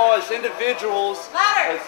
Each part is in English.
all as individuals. I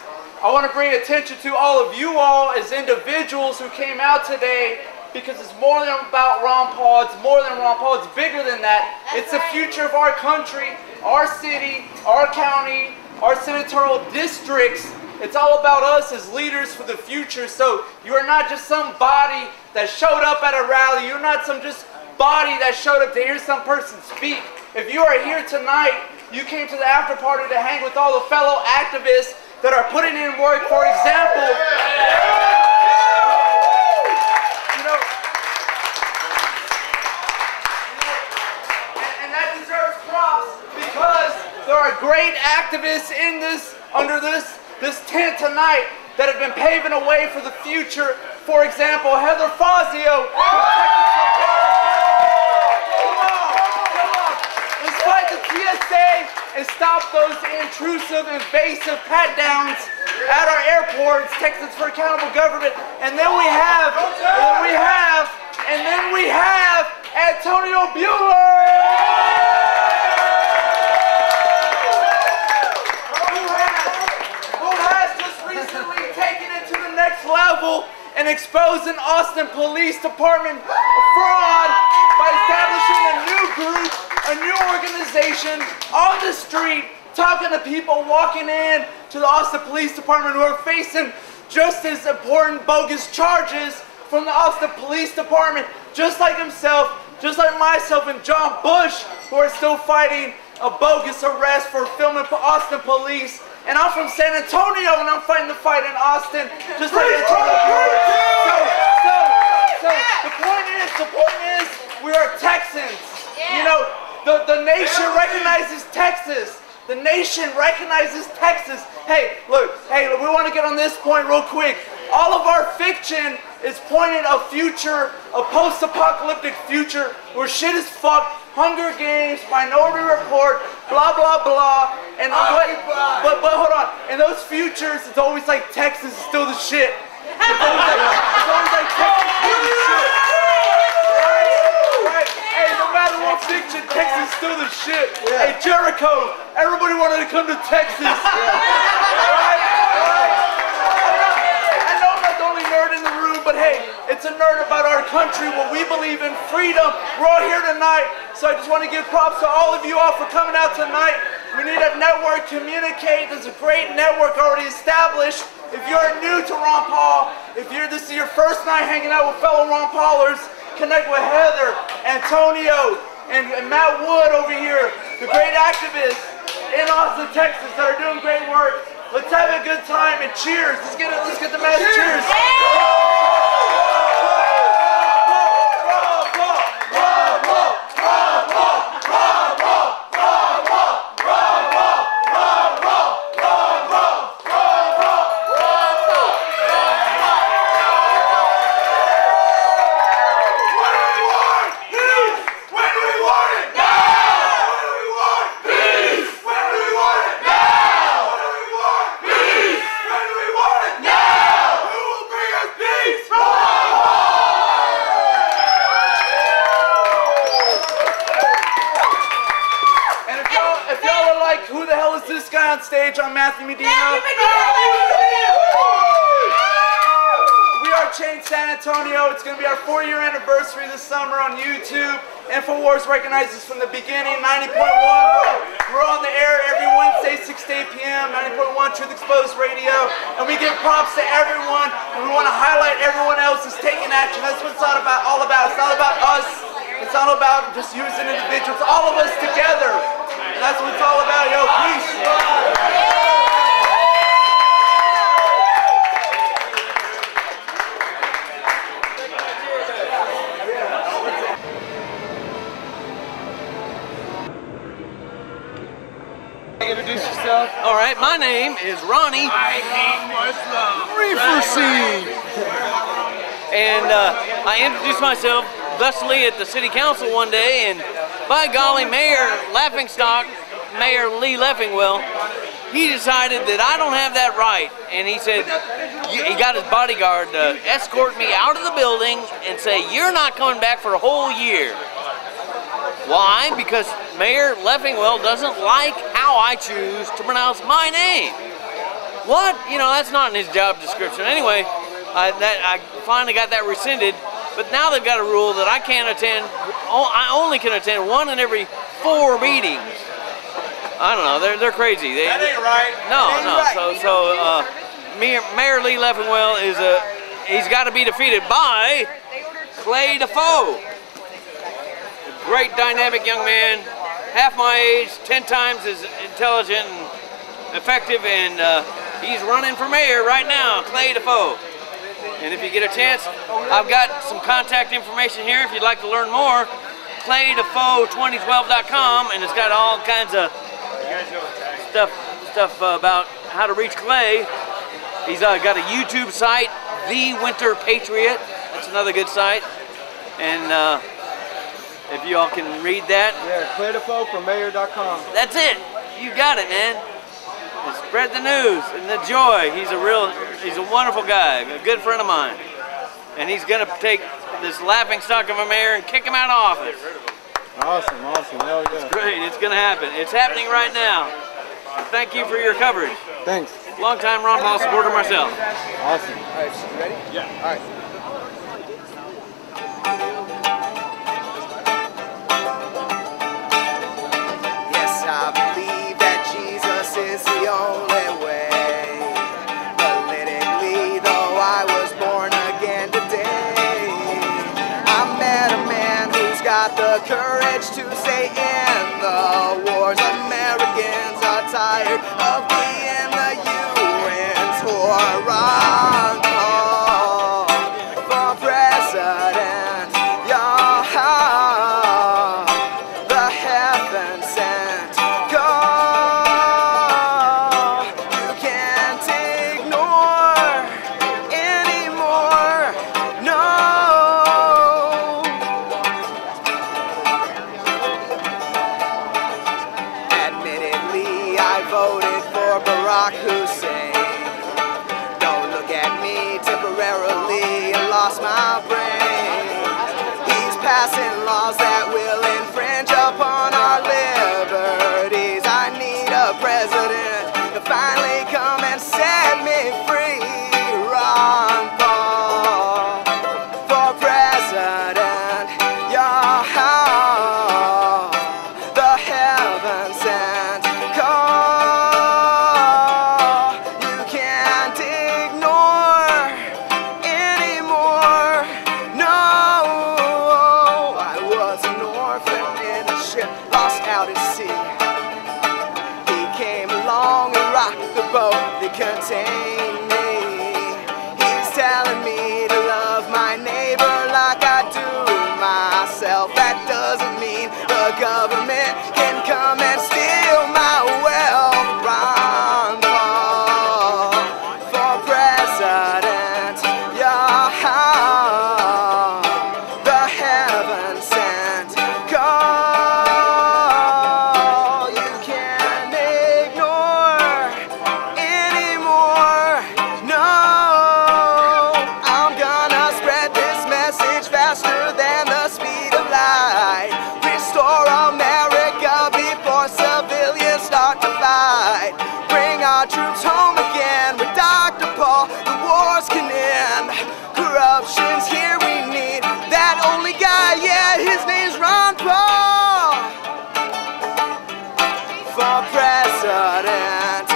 want to bring attention to all of you all as individuals who came out today, because it's more than about Ron Paul. It's more than Ron Paul. It's bigger than that. It's the future of our country, our city, our county, our senatorial districts. It's all about us as leaders for the future. So you are not just some body that showed up at a rally. You're not some just body that showed up to hear some person speak. If you are here tonight, you came to the after party to hang with all the fellow activists that are putting in work. For example, and that deserves props, because there are great activists in this, under this tent tonight, that have been paving a way for the future. For example, Heather Fazio. Let's fight the TSA and stop those intrusive, invasive pat-downs at our airports. Texans for Accountable Government. And then we have Antonio Bueller, who has just recently taken it to the next level and exposed an Austin Police Department fraud by establishing a new group, a new organization on the street, talking to people walking in to the Austin Police Department who are facing just as important bogus charges from the Austin Police Department, just like himself, just like myself and John Bush, who are still fighting a bogus arrest for filming Austin Police. And I'm from San Antonio, and I'm fighting the fight in Austin, just like Antonio. So the point is, we are Texans. You know, the nation recognizes Texas. The nation recognizes Texas. Hey, look, we want to get on this point real quick. All of our fiction is pointing a future, a post-apocalyptic future where shit is fucked. Hunger Games, Minority Report, blah, blah, blah. And but hold on. In those futures, it's always like Texas is still the shit. It's always like Texas is still the shit. Right? Hey, no matter what fiction, Texas is still the shit. Yeah. Hey, Jericho, everybody wanted to come to Texas. I know I'm not the only nerd in the room, but hey, it's a nerd about our country, what we believe in, freedom. We're all here tonight, so I just want to give props to all of you all for coming out tonight. We need a network, communicate. There's a great network already established. If you're new to Ron Paul, if this is your first night hanging out with fellow Ron Paulers, connect with Heather, Antonio, and Matt Wood over here, the great activists in Austin, Texas that are doing great work. Let's have a good time and cheers. Let's get the mass cheers. Stage on Matthew Medina. We are Change San Antonio. It's going to be our 4-year anniversary this summer on YouTube. InfoWars recognizes us from the beginning. 90.1. We're on the air every Wednesday, 6 to 8 p.m. 90.1 Truth Exposed Radio. And we give props to everyone. And we want to highlight everyone else who's taking action. That's what it's all about. It's not about us. It's not about just you as an individual. It's all of us together. And that's what it's all about. Yo, peace. Introduce yourself. All right, my name is Ronnie Reeferseed. And I introduced myself thusly at the city council one day, and by golly, Mayor Laughingstock, Mayor Lee Leffingwell, he decided that I don't have that right. And he said, he got his bodyguard to escort me out of the building and say, you're not coming back for a whole year. Why? Because Mayor Leffingwell doesn't like how how I choose to pronounce my name. What? You know, that's not in his job description. Anyway, I finally got that rescinded, but now they've got a rule that I only can attend 1 in every 4 meetings. I don't know, they're crazy. That ain't right. No, That ain't no. right. Mayor Lee Leffingwell he's got to be defeated by Clay Defoe. A great dynamic young man, half my age, 10 times as intelligent and effective, and he's running for mayor right now, Clay Defoe. And if you get a chance, I've got some contact information here if you'd like to learn more. ClayDefoe2012.com, and it's got all kinds of stuff about how to reach Clay. He's got a YouTube site, The Winter Patriot. That's another good site. And if you all can read that. Yeah, ClayDefoe4mayor.com. That's it. You got it, man. And spread the news and the joy. He's a wonderful guy, a good friend of mine. And he's gonna take this laughingstock of a mayor and kick him out of office. Awesome, hell yeah. It's great, it's gonna happen. It's happening right now. Thank you for your coverage. Thanks. Long-time Ron Paul supporter myself. Awesome. All right, so you ready? Yeah. All right. Yes, I believe that Jesus is the only way. Politically, though I was born again today, I met a man who's got the courage to say in the wars Americans are tired of being the UN's whore. Ron Paul for president, the heaven sent call. You can't ignore anymore, no. Admittedly, I voted for Barack Hussein. Don't look at me, temporarily I lost my brain. He's passing laws that will infringe upon our liberties. I need a president to finally come and set me free. Ron Paul for president, the heaven sent call. You can't ignore anymore, no. I was an orphan in a ship lost out at sea. He came along and rocked the boat that contained me. He's telling me to love my neighbor like I do myself. That doesn't mean the government can come and steal my wealth. Ron Paul for president, the heaven sent call. You can't ignore anymore, no. I'm gonna spread this message faster than the speed of light. Restore America before civilians start to fight. Bring our troops home again with Dr. Paul. The wars can end. Corruption's here, we need that only guy. Yeah, his name's Ron Paul for president.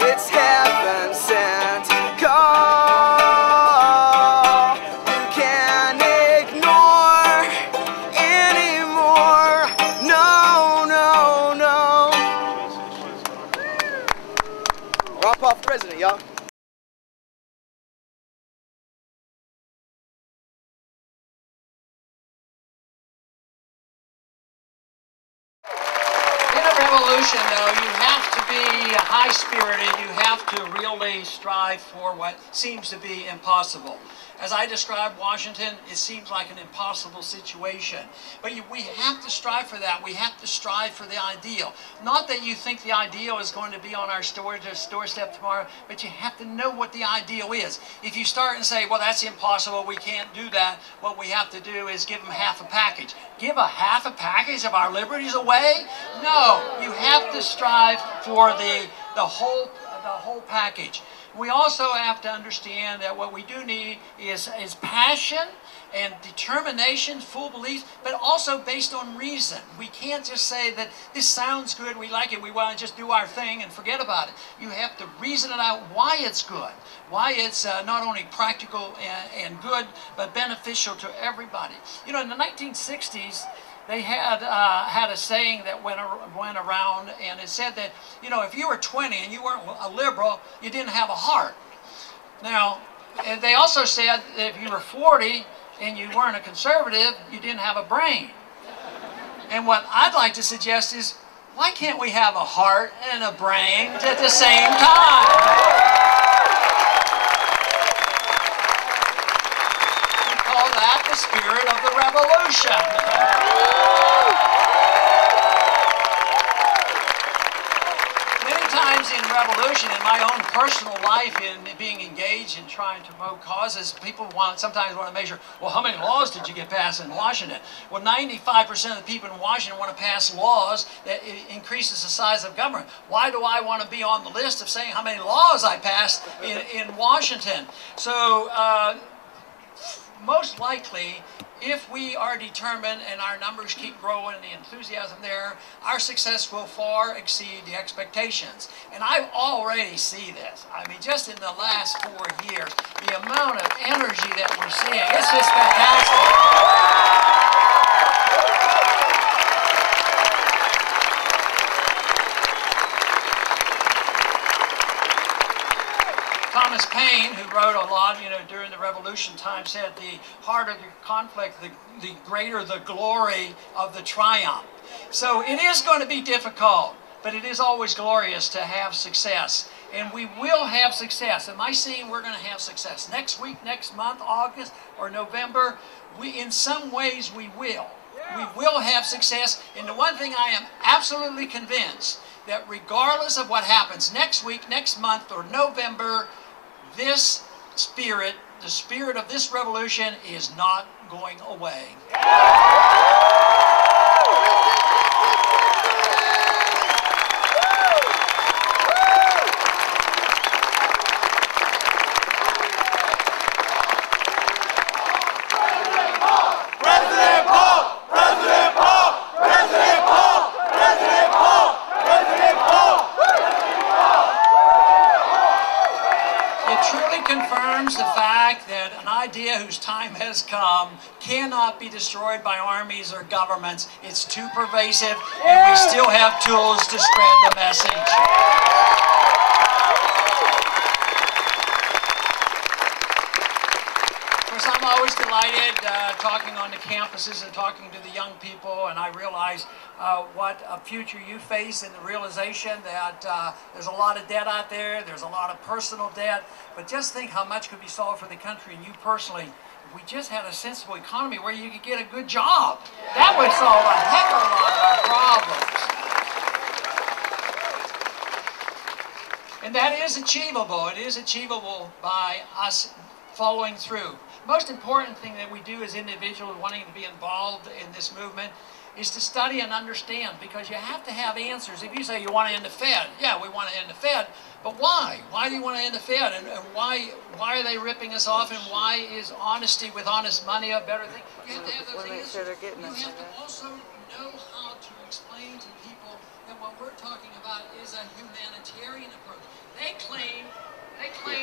It's heaven sent call. You can't ignore anymore, no, no, no. Ron Paul for president, y'all. In a revolution revolution, though, you have to be high-spirited. You have to really strive for what seems to be impossible. As I described Washington, it seems like an impossible situation. But we have to strive for that. We have to strive for the ideal. Not that you think the ideal is going to be on our doorstep tomorrow, but you have to know what the ideal is. If you start and say, well, that's impossible, we can't do that, what we have to do is give them half a package. Give half a package of our liberties away? No, you have to strive for the whole package. We also have to understand that what we do need is passion and determination, full belief, but also based on reason. We can't just say that this sounds good, we like it, we want to just do our thing and forget about it. You have to reason it out why it's good, why it's not only practical and good, but beneficial to everybody. You know, in the 1960s, they had a saying that went around, and it said that, you know, if you were 20 and you weren't a liberal, you didn't have a heart. Now, they also said that if you were 40 and you weren't a conservative, you didn't have a brain. And what I'd like to suggest is, why can't we have a heart and a brain at the same time? That the spirit of the revolution. Many times in revolution, in my own personal life, in being engaged in trying to promote causes, people sometimes want to measure, well, how many laws did you get passed in Washington? Well, 95% of the people in Washington want to pass laws that increases the size of government. Why do I want to be on the list of saying how many laws I passed in Washington? So, most likely, if we are determined and our numbers keep growing, the enthusiasm there, our success will far exceed the expectations. And I already see this. I mean, just in the last 4 years, the amount of energy that we're seeing, it's just fantastic. Thomas Paine, who wrote a lot, you know, during the Revolution time, said the harder the conflict, the greater the glory of the triumph. So it is going to be difficult, but it is always glorious to have success. And we will have success. Am I seeing we're going to have success next week, next month, August, or November? In some ways we will. We will have success. And the one thing I am absolutely convinced, that regardless of what happens next week, next month, or November, this spirit, the spirit of this revolution, is not going away. Confirms the fact that an idea whose time has come cannot be destroyed by armies or governments. It's too pervasive, and we still have tools to spread the message. Of course, I'm always delighted talking on the campuses and talking to the young people, and I realize what a future you face, and the realization that there's a lot of debt out there, there's a lot of personal debt, but just think how much could be solved for the country and you personally if we just had a sensible economy where you could get a good job. That would solve a heck of a lot of our problems. And that is achievable. It is achievable by us following through. Most important thing that we do as individuals wanting to be involved in this movement is to study and understand, because you have to have answers. If you say you want to end the Fed, yeah, we want to end the Fed, but why? Why do you want to end the Fed? And why are they ripping us off? And why is honesty with honest money a better thing? You have to have those answers. You have to also know how to explain to people that what we're talking about is a humanitarian approach. They claim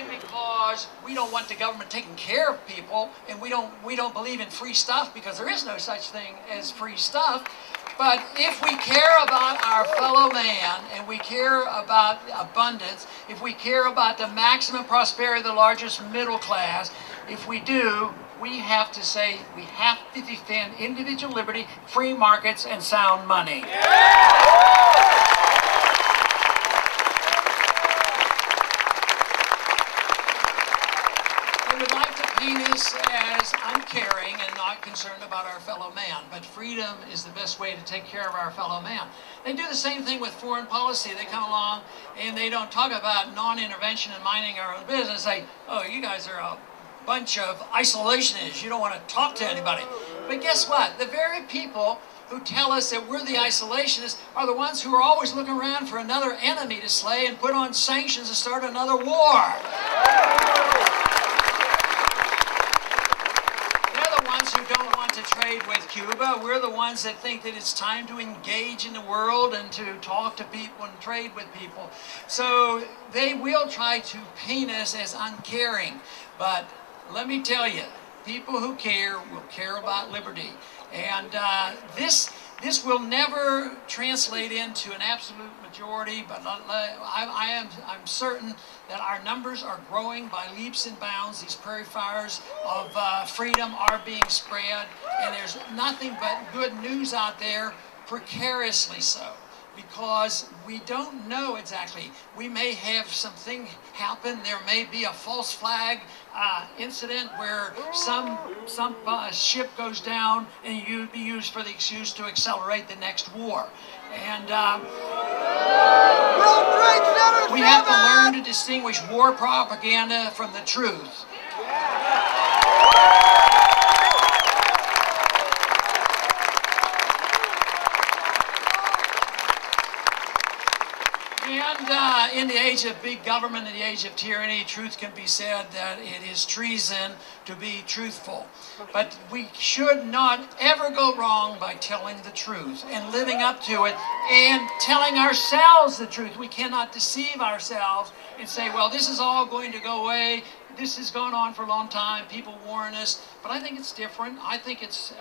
because we don't want the government taking care of people, and we don't believe in free stuff, because there is no such thing as free stuff. But if we care about our fellow man, and we care about abundance, if we care about the maximum prosperity of the largest middle class, if we do, we have to say we have to defend individual liberty, free markets, and sound money. Yeah! concerned about our fellow man. But freedom is the best way to take care of our fellow man. They do the same thing with foreign policy. They come along and they don't talk about non-intervention and minding our own business. They say, oh, you guys are a bunch of isolationists. You don't want to talk to anybody. But guess what? The very people who tell us that we're the isolationists are the ones who are always looking around for another enemy to slay and put on sanctions to start another war. They're the ones who don't want to trade with Cuba. We're the ones that think that it's time to engage in the world and to talk to people and trade with people. So they will try to paint us as uncaring. But let me tell you, people who care will care about liberty. And this will never translate into an absolute majority, but I'm certain that our numbers are growing by leaps and bounds. These prairie fires of freedom are being spread, and there's nothing but good news out there, precariously so, because we don't know exactly. We may have something happen. There may be a false flag incident where some ship goes down and you'd be used for the excuse to accelerate the next war. And we have to learn to distinguish war propaganda from the truth. And in the age of big government, in the age of tyranny, truth can be said that it is treason to be truthful. But we should not ever go wrong by telling the truth and living up to it and telling ourselves the truth. We cannot deceive ourselves and say, well, this is all going to go away. This has gone on for a long time. People warn us, but I think it's different. I think it's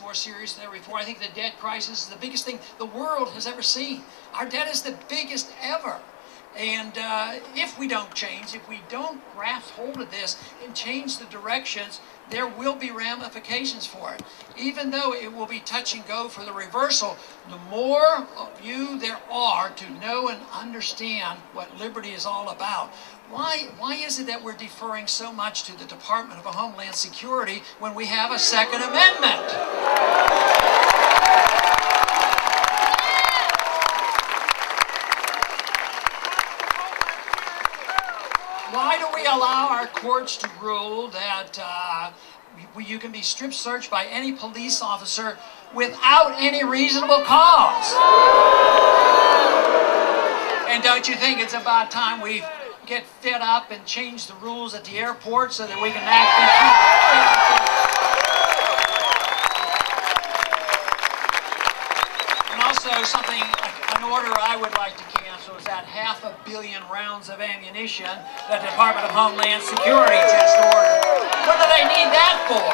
more serious than ever before. I think the debt crisis is the biggest thing the world has ever seen. Our debt is the biggest ever. And if we don't change, if we don't grasp hold of this and change the directions, there will be ramifications for it. Even though it will be touch and go for the reversal, the more of you there are to know and understand what liberty is all about. Why is it that we're deferring so much to the Department of Homeland Security when we have a Second Amendment? Why do we allow our courts to rule that you can be strip searched by any police officer without any reasonable cause? And don't you think it's about time we get fed up and change the rules at the airport so that we can And also an order I would like to cancel is that 500 million rounds of ammunition that the Department of Homeland Security just ordered. What do they need that for?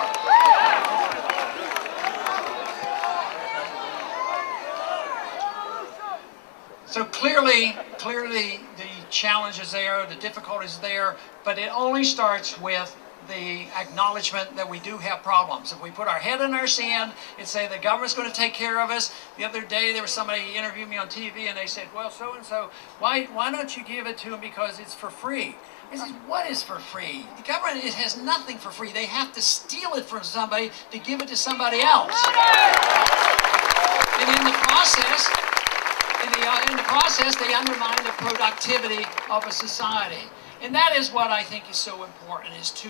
So clearly the challenge is there, the difficulty is there, but it only starts with the acknowledgement that we do have problems. If we put our head in our sand and say the government's going to take care of us. The other day there was somebody interviewed me on TV and they said, well, so-and-so, why don't you give it to them because it's for free? I said, what is for free? The government has nothing for free. They have to steal it from somebody to give it to somebody else. And in the process, they undermine the productivity of a society. And that is what I think is so important, is to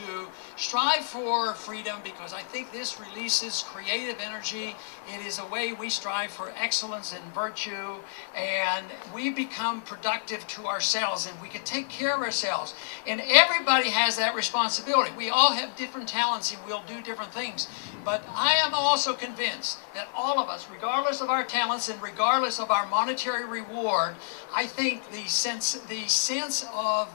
strive for freedom, because I think this releases creative energy. It is a way we strive for excellence and virtue, and we become productive to ourselves, and we can take care of ourselves. And everybody has that responsibility. We all have different talents, and we'll do different things. But I am also convinced that all of us, regardless of our talents and regardless of our monetary reward, I think the sense of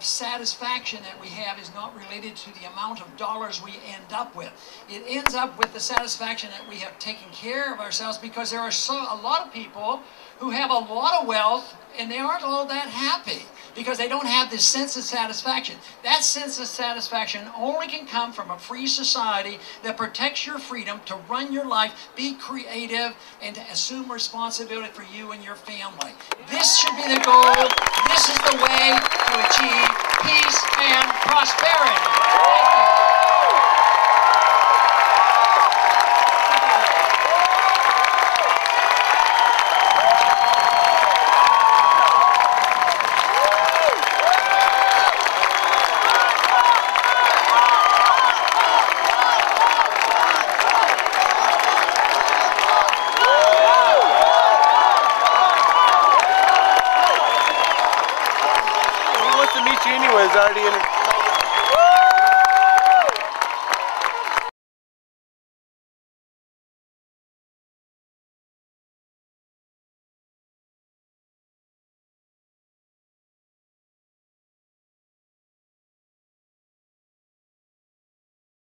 satisfaction that we have is not related to the amount of dollars we end up with. It ends up with the satisfaction that we have taken care of ourselves, because there are a lot of people who have a lot of wealth and they aren't all that happy because they don't have this sense of satisfaction. That sense of satisfaction only can come from a free society that protects your freedom to run your life, be creative, and to assume responsibility for you and your family. This should be the goal. This is the way to achieve peace and prosperity. Thank you. party